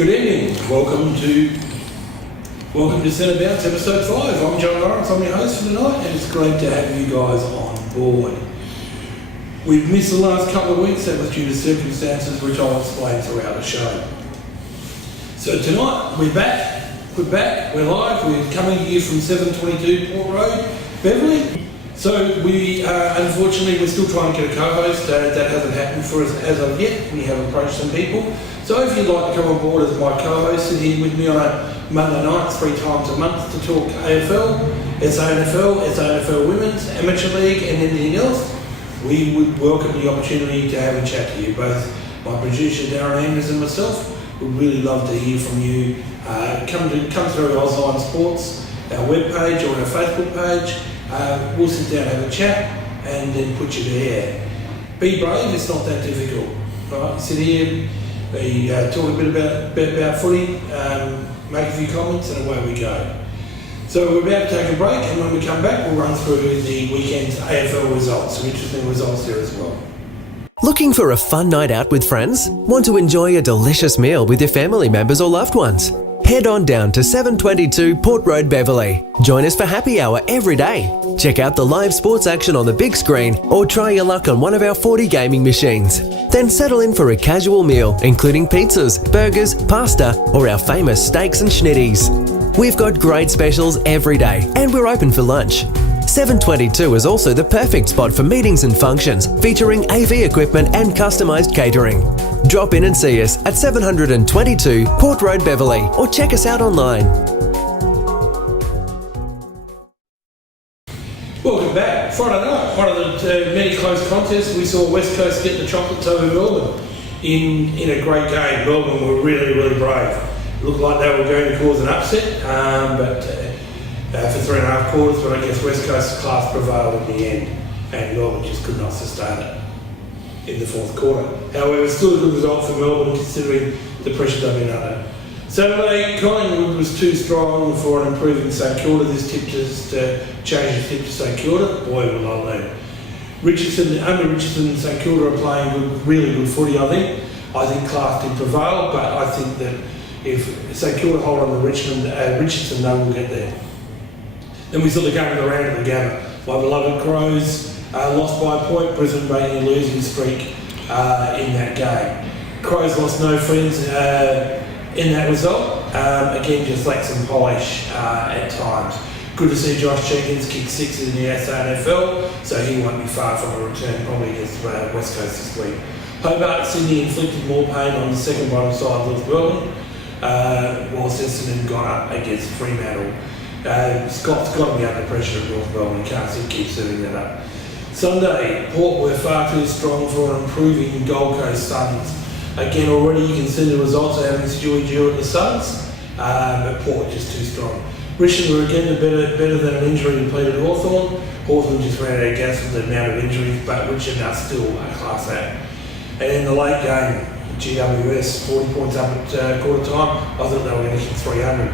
Good evening. Welcome to Centre Bounce episode 5. I'm John Lawrence. I'm your host for tonight, and it's great to have you guys on board. We've missed the last couple of weeks. That was due to circumstances which I'll explain throughout the show. So tonight we're back. We're live. We're coming to you from 722 Port Road, Beverley. So we unfortunately we're still trying to get a co-host. That hasn't happened for us as of yet. We have approached some people. So if you'd like to come on board as my co-host, sit here with me on a Monday night 3 times a month to talk AFL, SANFL Women's, Amateur League and anything else, we would welcome the opportunity to have a chat to you. Both my producer Darren Anders and myself would really love to hear from you. Come through Ozsports, our webpage or our Facebook page. We'll sit down and have a chat and then put you to air. Be brave, it's not that difficult. Right? Sit here, we talk a bit about footy, make a few comments and away we go. So we're about to take a break, and when we come back we'll run through the weekend's AFL results, some interesting results there as well. Looking for a fun night out with friends? Want to enjoy a delicious meal with your family members or loved ones? Head on down to 722 Port Road, Beverley. Join us for happy hour every day. Check out the live sports action on the big screen or try your luck on one of our Footy gaming machines. Then settle in for a casual meal, including pizzas, burgers, pasta, or our famous steaks and schnitties. We've got great specials every day, and we're open for lunch. 722 is also the perfect spot for meetings and functions, featuring AV equipment and customised catering. Drop in and see us at 722 Port Road, Beverley, or check us out online. Welcome back. Friday night, one of the many close contests. We saw West Coast get the chocolates over Melbourne in a great game. Melbourne were really, really brave. It looked like they were going to cause an upset, but for 3.5 quarters, but I guess West Coast's class prevailed in the end, and Melbourne just could not sustain it in the 4th quarter. However, still a good result for Melbourne considering the pressure they've been under. Saturday, Collingwood was too strong for an improving St Kilda. This tipped us to change the tip to St Kilda. Boy, will I learn. Richardson and St Kilda are playing really good footy, I think. I think class did prevail, but I think that if St Kilda hold on to Richardson, they will get there. Then we saw the game of the round of the gamut. My beloved Crows lost by a point, Brisbane breaking a losing streak in that game. Crows lost no friends in that result. Again, just lacked some polish at times. Good to see Josh Jenkins kick 6 in the SANFL, so he won't be far from a return probably against West Coast this week. Hobart Sydney inflicted more pain on the second bottom side of North Melbourne, whilst Essendon got up against Fremantle. Scott's got to be under pressure at North Melbourne. He can't keep serving that up. Sunday, Port were far too strong for an improving Gold Coast Suns. Again, already you can see the results of having Stewie Dew at the Suns, but Port just too strong. Richmond were again better than an injury depleted Hawthorn. Hawthorn just ran out of gas with the amount of injuries, but Richmond are still a class act. And in the late game, GWS 40 points up at quarter time. I thought they were going to hit 300.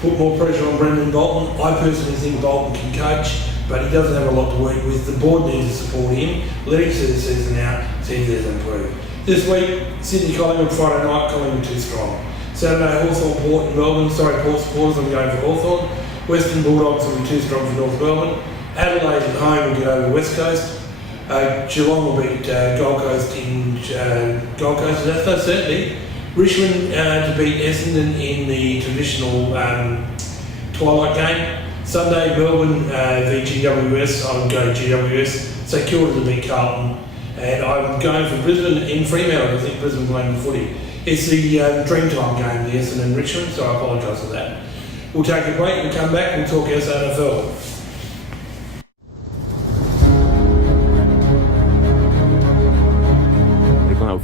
Put more pressure on Brendan Bolton. I personally think Bolton can coach, but he doesn't have a lot to work with. The board needs to support him. Let him see the season out, see if there's improved. This week, Sydney Collingwood Friday night, Collingwood too strong. Saturday, Hawthorn Port in Melbourne. Sorry, Port supporters, I'm going for Hawthorn. Western Bulldogs will be too strong for North Melbourne. Adelaide at home will get over West Coast. Geelong will beat Gold Coast in Gold Coast, and that's no certainty. Richmond to beat Essendon in the traditional twilight game. Sunday, Melbourne v GWS. I'm going GWS. St Kilda to beat Carlton. And I'm going for Brisbane in Fremantle. I think Brisbane playing the footy. It's the Dreamtime game, the Essendon and Richmond, so I apologise for that. We'll take a break, we'll come back, we'll talk SANFL.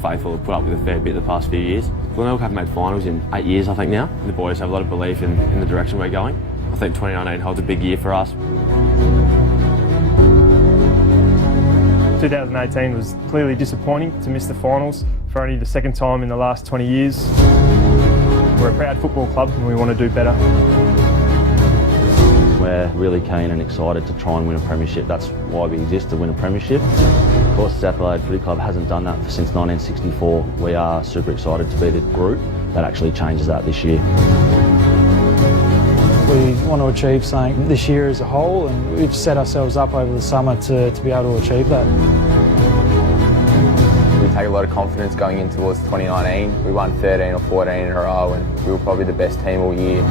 Faithful have put up with a fair bit the past few years. Glenelg haven't made finals in 8 years, I think now. The boys have a lot of belief in the direction we're going. I think 2019 holds a big year for us. 2018 was clearly disappointing to miss the finals for only the 2nd time in the last 20 years. We're a proud football club and we want to do better. We're really keen and excited to try and win a premiership. That's why we exist, to win a premiership. Of course, South Adelaide Footy Club hasn't done that since 1964. We are super excited to be the group that actually changes that this year. We want to achieve something this year as a whole, and we've set ourselves up over the summer to be able to achieve that. We take a lot of confidence going in towards 2019. We won 13 or 14 in a row and we were probably the best team all year.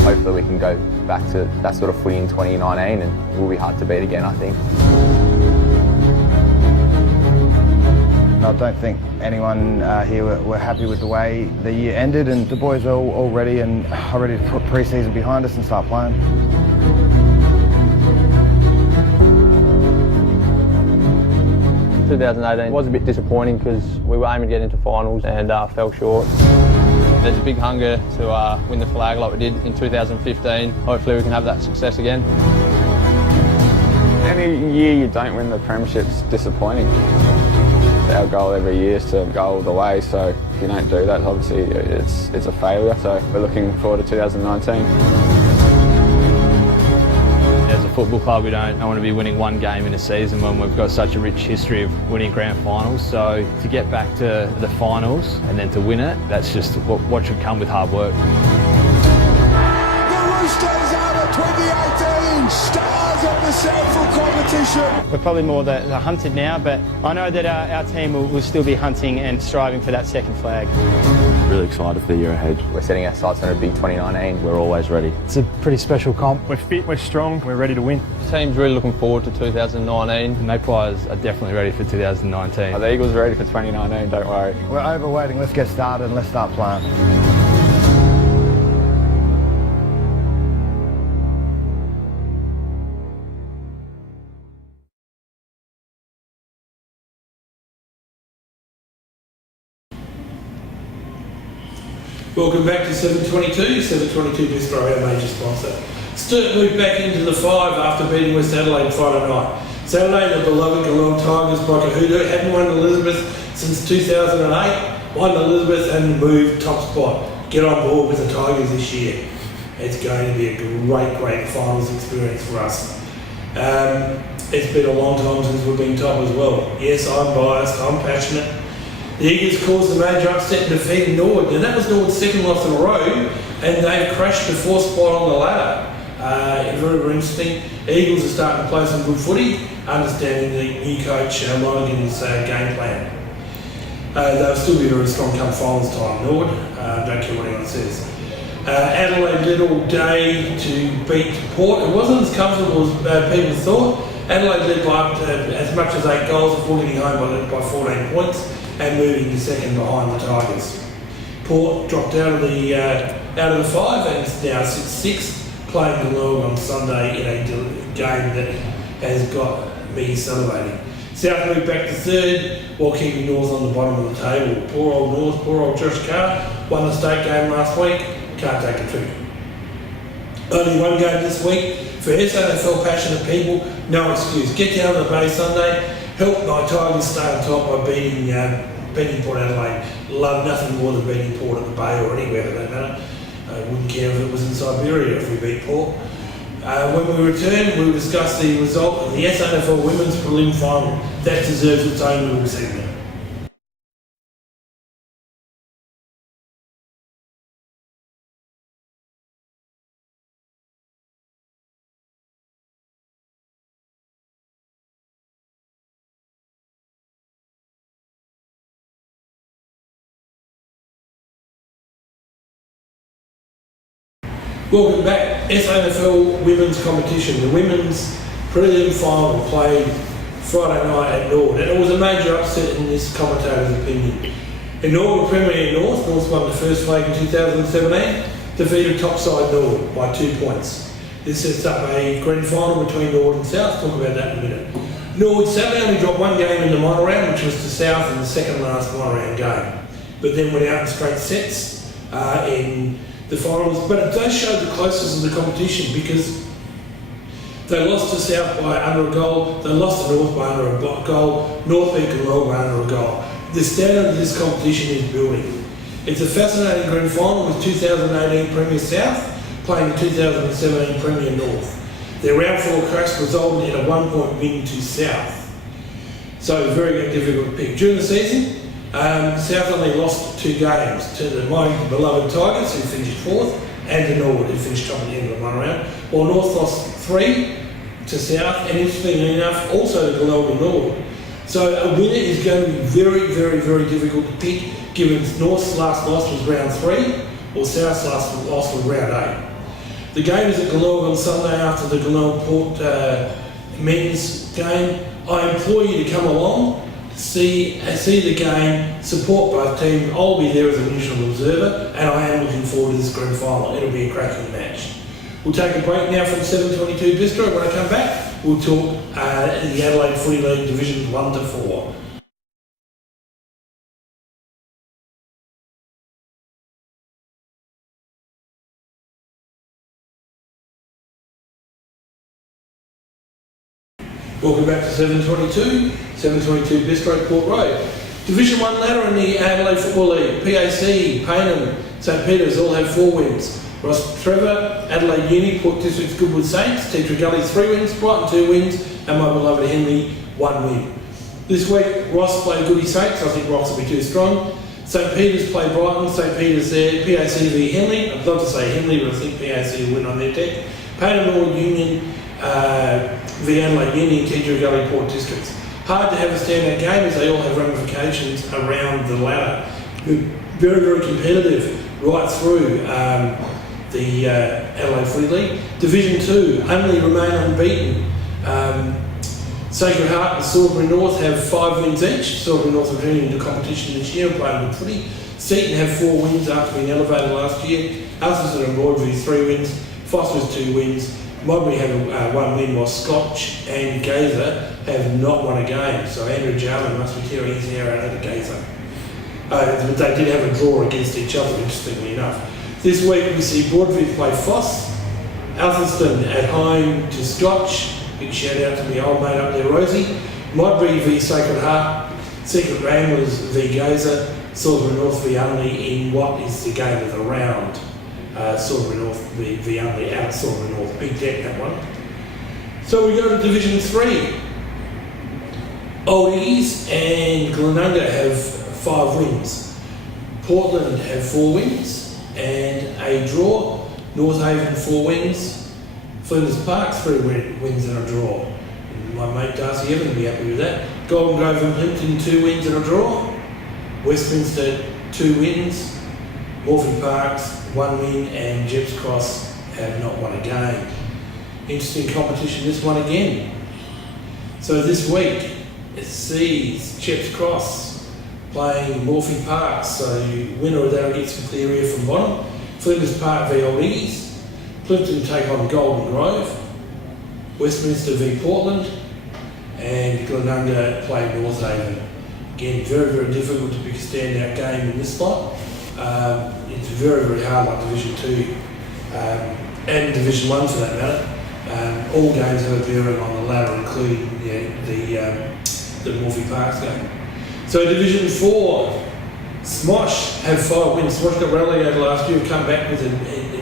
Hopefully we can go back to that sort of footy in 2019 and we'll be hard to beat again, I think. I don't think anyone here were happy with the way the year ended, and the boys are all ready and are ready to put pre-season behind us and start playing. 2018 was a bit disappointing because we were aiming to get into finals and fell short. There's a big hunger to win the flag like we did in 2015. Hopefully we can have that success again. Any year you don't win the premiership's disappointing. Our goal every year is to go all the way, so if you don't do that, obviously it's a failure. So we're looking forward to 2019. As a football club, we don't want to be winning one game in a season when we've got such a rich history of winning grand finals. So to get back to the finals and then to win it, that's just what should come with hard work. The Roosters are the 2018 stars of the SANFL competition. We're probably more the hunted now, but I know that our team will still be hunting and striving for that second flag. Really excited for the year ahead. We're setting our sights on a big 2019. We're always ready. It's a pretty special comp. We're fit, we're strong, we're ready to win. The team's really looking forward to 2019. The Magpies are definitely ready for 2019. The Eagles are ready for 2019, don't worry. We're overweighting, let's get started and let's start playing. Welcome back to 722. 722 Bistro, our major sponsor. Sturt moved back into the 5 after beating West Adelaide Friday night. Saturday, the beloved Geelong Tigers by Cahuta hadn't won Elizabeth since 2008. Won Elizabeth and moved top spot. Get on board with the Tigers this year. It's going to be a great finals experience for us. It's been a long time since we've been top as well. Yes, I'm biased, I'm passionate. The Eagles caused the major upset in defeating Nord, and that was Nord's second loss in a row, and they've crashed the 4th spot on the ladder. Very interesting. The Eagles are starting to play some good footy, understanding the new coach Lonergan's game plan. They'll still be a very strong come finals time, Nord. Don't care what anyone says. Adelaide led all day to beat Port. It wasn't as comfortable as people thought. Adelaide led by as much as 8 goals before getting home by 14 points. And moving to second behind the Tigers. Port dropped out of the 5 and is now 6th, playing Geelong on Sunday in a game that has got me salivating. South moved back to 3rd while keeping North on the bottom of the table. Poor old North, poor old Josh Carr, won the state game last week, can't take a trick. Only one game this week. For SANFL passionate people, no excuse. Get down to the Bay Sunday. Help my Tigers stay on top by beating Port Adelaide. Love nothing more than beating Port at the Bay or anywhere for that matter. I wouldn't care if it was in Siberia if we beat Port. When we return, we'll discuss the result of the SANFL Women's Prelim Final. That deserves its own little segment. Welcome back. SANFL Women's Competition. The Women's Prelim Final played Friday night at Nord, and it was a major upset in this commentator's opinion. In Nord, Premier North won the first flag in 2017, defeated topside Nord by 2 points. This sets up a grand final between Nord and South. Talk about that in a minute. Nord sadly only dropped one game in the minor round, which was to South in the second last minor round game, but then went out in straight sets in the finals. But it does show the closeness of the competition because they lost to South by under a goal, they lost to North by under a goal, North beat Geelong by under a goal. The standard of this competition is building. It's a fascinating grand final with 2018 Premier South playing the 2017 Premier North. Their round 4 crash resulted in a 1-point win to South. So very difficult to pick. During the season, South only lost 2 games to my beloved Tigers, who finished 4th, and to Norwood, who finished top at the end of the 1 round, while North lost 3 to South, and interestingly enough, also to Glenelg and Norwood. So a winner is going to be very, very, very difficult to pick, given North's last loss was round 3, or South's last loss was round 8. The game is at Glenelg on Sunday after the Glenelg Port men's game. I implore you to come along, see the game, support both teams. I'll be there as a neutral observer, and I am looking forward to this grand final. It'll be a cracking match. We'll take a break now from 7:22 Bistro. When I come back, we'll talk the Adelaide Footy League Divisions 1 to 4. Welcome back to 7:22 Bistro, Port Road. Division 1 ladder in the Adelaide Football League. PAC, Payneham, St Peters all have 4 wins. Ross Trevor, Adelaide Uni, Port District's Goodwood Saints, Tetra Gully's 3 wins, Brighton 2 wins, and my beloved Henley 1 win. This week, Ross played Goody Saints. I think Ross will be too strong. St Peters play Brighton, St Peters there, PAC v Henley. I'd love to say Henley, but I think PAC will win on their deck. Payneham Norwood Union v Adelaide Uni and Tetra Gully Port Districts. Hard to have a standout game as they all have ramifications around the ladder. Very, very competitive right through the Adelaide Footy League. Division 2 only remain unbeaten. Sacred Heart and Salisbury North have 5 wins each. Salisbury North are returning to competition this year and playing good footy. Seaton have 4 wins after being elevated last year. Alston and Broadview 3 wins. Foster's 2 wins. Modbury have 1 win, while Scotch and Gazer have not won a game. So Andrew Jarman must be tearing his hair out at Gazer. But they did have a draw against each other, interestingly enough. This week we see Broadview play Foss, Alston at home to Scotch. Big shout out to my old mate up there, Rosie. Modbury v Sacred Heart, Secret Ramblers v Gazer, Salisbury North v Unley in what is the game of the round. Salisbury North v Unley out of Salisbury North. Big deck, that one. So we go to Division 3. Oldies and Glenunga have 5 wins. Portland have 4 wins and a draw. North Haven 4 wins. Flinders Park 3 wins and a draw. And my mate Darcy Evans will be happy with that. Golden Grove and Plimpton 2 wins and a draw. Westminster 2 wins. Morphy Parks 1 win, and Jeps Cross have not won a game. Interesting competition, this one again. So this week it sees Jeps Cross playing Morphy Parks, so winner of that gets some clear air from bottom. Flinders Park v Old East. Plimpton take on Golden Grove. Westminster v Portland. And Glenunga play North Haven. Again, very, very difficult to pick a standout game in this lot. It's very, very hard like Division 2 and Division 1 for that matter. All games have a bearing on the ladder, including the Morphy Parks game. So Division 4, Smosh have 5 wins. Smosh got relegated last year, have come back with a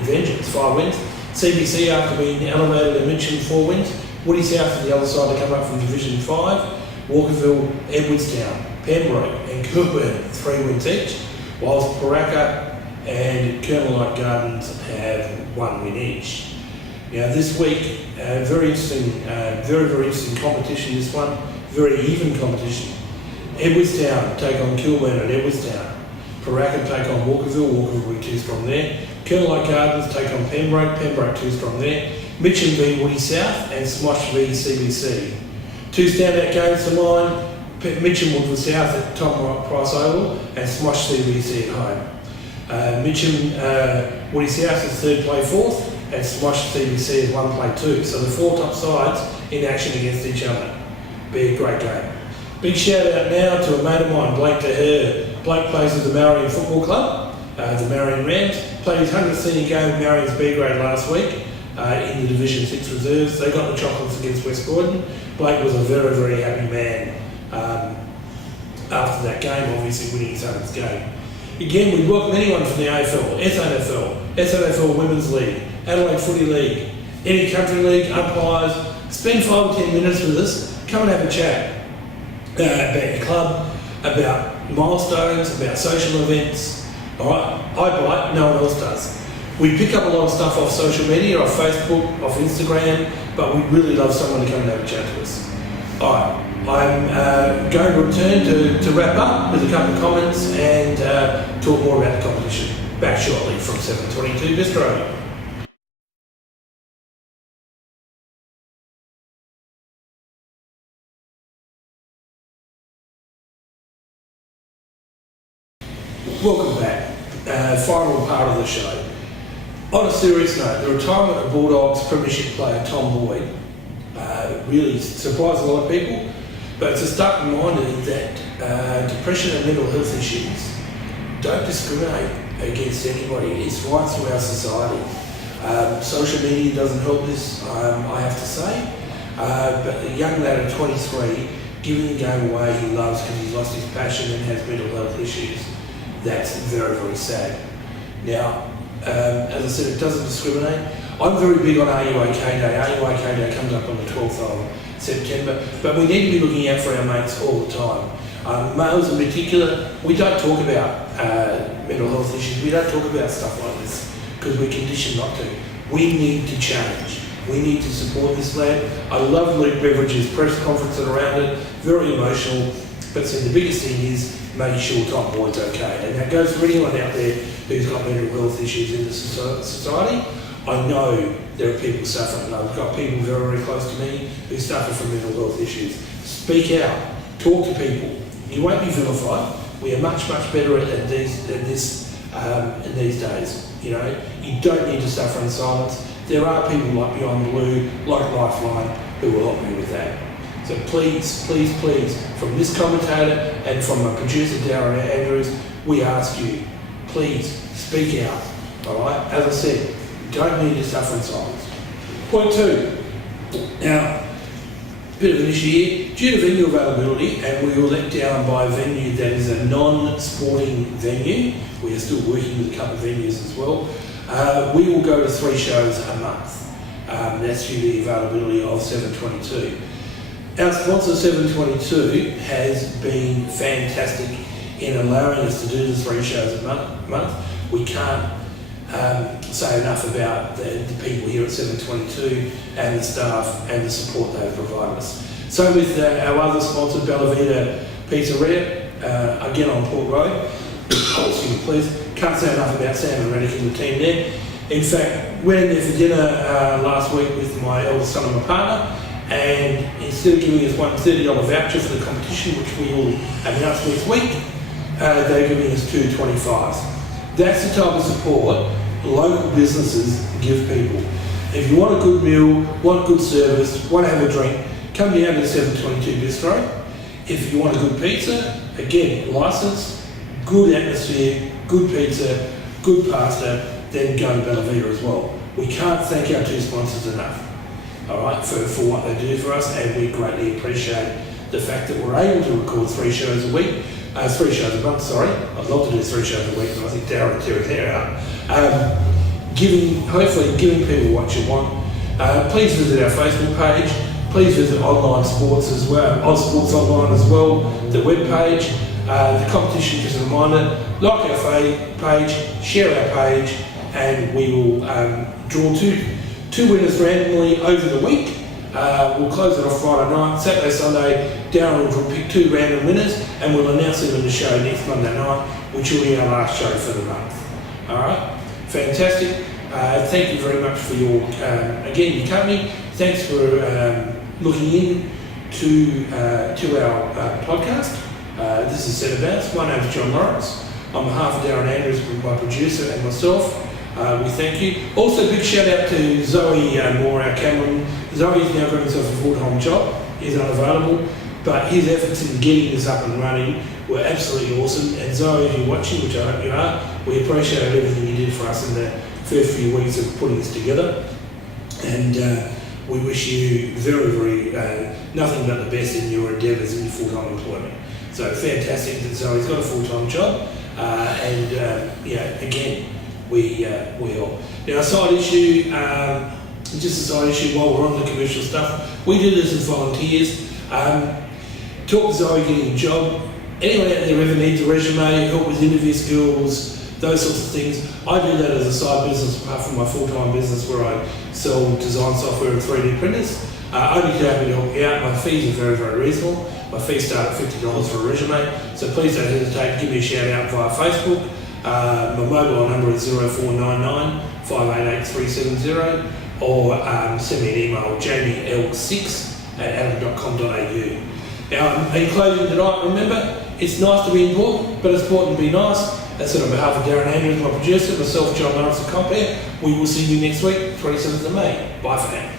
vengeance, 5 wins. CBC after being elevated and mentioned 4 wins. Woody South on the other side to come up from Division 5. Walkerville, Edwardstown, Pembroke and Cookburn 3 wins each. Whilst Paraka and Colonel Light Gardens have 1 win each. Now this week, very interesting, very interesting competition this one, very even competition. Edwardstown take on Kilburn at Edwardstown. Paraka take on Walkerville, Walkerville will be 2 strong there. Colonel Light Gardens take on Pembroke, Pembroke 2 strong there. Mitcham v Woody South and Smosh v CBC. 2 standout games for mine. Mitcham Woodford South at Tom Price Oval and Smosh CBC at home. Mitcham Woody South is 3rd play 4th and Smosh CBC is 1 play 2. So the 4 top sides in action against each other. Be a great game. Big shout out now to a mate of mine, Blake DeHer. Blake plays with the Marion Football Club, the Marion Rams. Played his 100th senior game with Marion's B grade last week in the Division 6 reserves. They got the chocolates against West Gordon. Blake was a very, very happy man. After that game, obviously winning his 100th game. Again, we welcome anyone from the AFL, SANFL Women's League, Adelaide Footy League, any country league, umpires. Spend 5 or 10 minutes with us. Come and have a chat about your club, about milestones, about social events. All right, I buy it, no one else does. We pick up a lot of stuff off social media, off Facebook, off Instagram, but we really love someone to come and have a chat to us. All right, I'm going to return to wrap up with a couple of comments and talk more about the competition. Back shortly from 722 Bistro. Welcome back. Final part of the show. On a serious note, the retirement of Bulldogs Premiership player Tom Boyd really surprised a lot of people, but it's a stark reminder that depression and mental health issues don't discriminate against anybody. It's right through our society. Social media doesn't help this, I have to say, but a young lad of 23 giving the game away he loves because he's lost his passion and has mental health issues. That's very, very sad. Now, as I said, it doesn't discriminate. I'm very big on Are You OK Day. Are You OK Day comes up on the 12th of September, but we need to be looking out for our mates all the time. Males in particular, we don't talk about mental health issues. We don't talk about stuff like this because we're conditioned not to. We need to change. We need to support this lad. I love Luke Beveridge's press conference around it. Very emotional. But so the biggest thing is making sure Tom Boyd's okay. And that goes for anyone out there who's got mental health issues in the society. I know there are people suffering. I've got people very, very close to me who suffer from mental health issues. Speak out. Talk to people. You won't be vilified. We are much, much better at this in these days. You know, you don't need to suffer in silence. There are people like Beyond Blue, like Lifeline, who will help you with that. So please, please, please, from this commentator and from my producer Darren Andrews, we ask you, please speak out. All right? As I said, you don't need to suffer in silence. Point 2. Now, bit of an issue here. Due to venue availability, and we were let down by a venue that is a non-sporting venue, we are still working with a couple of venues as well, we will go to 3 shows a month. That's due to the availability of 722. Our sponsor 722 has been fantastic in allowing us to do the 3 shows a month. We can't say enough about the people here at 722 and the staff and the support they've provided us. So with our other sponsor, Bella Vita Pizzeria, again on Port Road. Excuse me, please. Can't say enough about Sam and Reddick and the team there. In fact, went in there for dinner last week with my eldest son and my partner, and instead of giving us one $30 voucher for the competition, which we will announce next week, they're giving us 2 $25s. That's the type of support local businesses give people. If you want a good meal, want good service, want to have a drink, come down to 722 Bistro. If you want a good pizza, again, licensed, good atmosphere, good pizza, good pasta, then go to Bella Vita as well. We can't thank our 2 sponsors enough, all right, for what they do for us, and we greatly appreciate the fact that we're able to record 3 shows a week, 3 shows a month, sorry. I'd love to do 3 shows a week, but I think Darren and Terry's hair out. Hopefully giving people what you want. Please visit our Facebook page. Please visit Online Sports as well, Ozsports Online as well, the web page. The competition, just a reminder, like our page, share our page, and we will draw two winners randomly over the week. We'll close it off Friday night. Saturday, Sunday, Darren will pick 2 random winners, and we'll announce them in the show next Monday night, which will be our last show for the month. All right, fantastic. Thank you very much for your again your company. Thanks for looking in to our podcast. This is Set About. My name is John Lawrence. On behalf of Darren Andrews, my producer, and myself, we thank you. Also, big shout out to Zoe Moore, our cameraman. Zoe's now got himself a full-time job. He's unavailable, but his efforts in getting this up and running were absolutely awesome. And Zoe, if you're watching, which I hope you are, we appreciate everything you did for us in the first few weeks of putting this together. And we wish you very, very nothing but the best in your endeavours in your full-time employment. So fantastic that Zoe's got a full-time job, and again, we all. Now, a side issue, just a side issue while we're on the commercial stuff, we do this as volunteers. Talk to Zoe getting a job. anyone out there ever needs a resume, help with interview skills, those sorts of things, I do that as a side business apart from my full-time business where I sell design software and 3D printers. Only too happy to help you out. My fees are very, very reasonable. My fees start at $50 for a resume, so please don't hesitate to give me a shout out via Facebook. My mobile number is 0499 588 370 or send me an email, jamiel6@adam.com.au. Now, in closing tonight, remember, it's nice to be important, but it's important to be nice. That's it on behalf of Darren Andrews, my producer, myself, John Lawrence, the compere. We will see you next week, 27th of May. Bye for now.